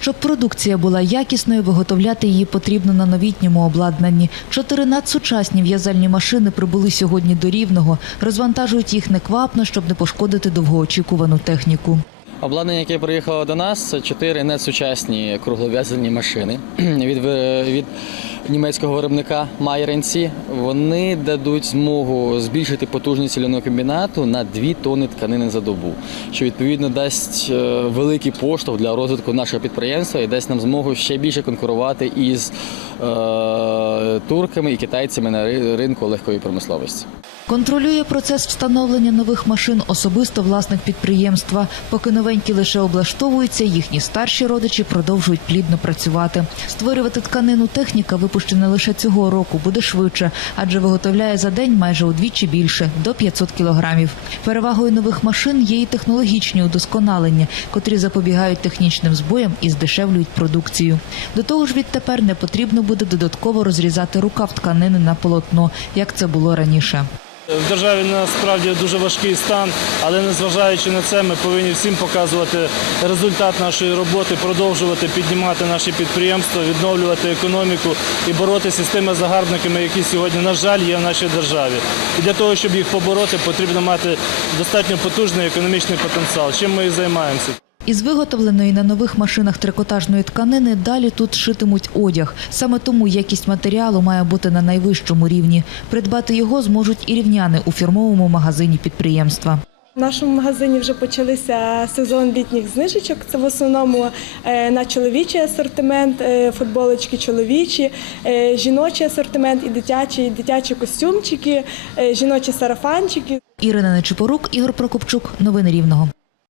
Щоб продукція була якісною, виготовляти її потрібно на новітньому обладнанні. Чотири надсучасні в'язальні машини прибули сьогодні до Рівного. Розвантажують їх неквапно, щоб не пошкодити довгоочікувану техніку. Обладнання, яке приїхало до нас, це чотири несучасні круглов'язальні машини від, від німецького виробника NC. Вони дадуть змогу збільшити потужність льоного комбінату на 2 тонни тканини за добу, що відповідно дасть е, великий поштовх для розвитку нашого підприємства і дасть нам змогу ще більше конкурувати із турками і китайцями на ринку легкої промисловості. Контролює процес встановлення нових машин особисто власник підприємства. Поки новенькі лише облаштовуються, їхні старші родичі продовжують плідно працювати. Створювати тканину техніка, випущена лише цього року, буде швидше, адже виготовляє за день майже удвічі більше до 500 кілограмів. Перевагою нових машин є і технологічні удосконалення, котрі запобігають технічним збоям і здешевлюють продукцію. До того ж, відтепер не потрібно буде додатково розрізати рукав тканини на полотно, як це було раніше. В державі насправді дуже важкий стан, але незважаючи на це, ми повинні всім показувати результат нашої роботи, продовжувати піднімати наші підприємства, відновлювати економіку і боротися з тими загарбниками, які сьогодні, на жаль, є в нашій державі. І для того, щоб їх побороти, потрібно мати достатньо потужний економічний потенціал. Чим ми і займаємося. Із виготовленої на нових машинах трикотажної тканини далі тут шитимуть одяг. Саме тому якість матеріалу має бути на найвищому рівні. Придбати його зможуть і рівняни у фірмовому магазині підприємства. В нашому магазині вже почалися сезон літніх знижечок. Це в основному е, на чоловічий асортимент, е, футболочки чоловічі, е, жіночий асортимент і дитячі, і дитячі костюмчики, жіночі сарафанчики. Ірина Нечипорук, Ігор Прокопчук. Новини Рівного.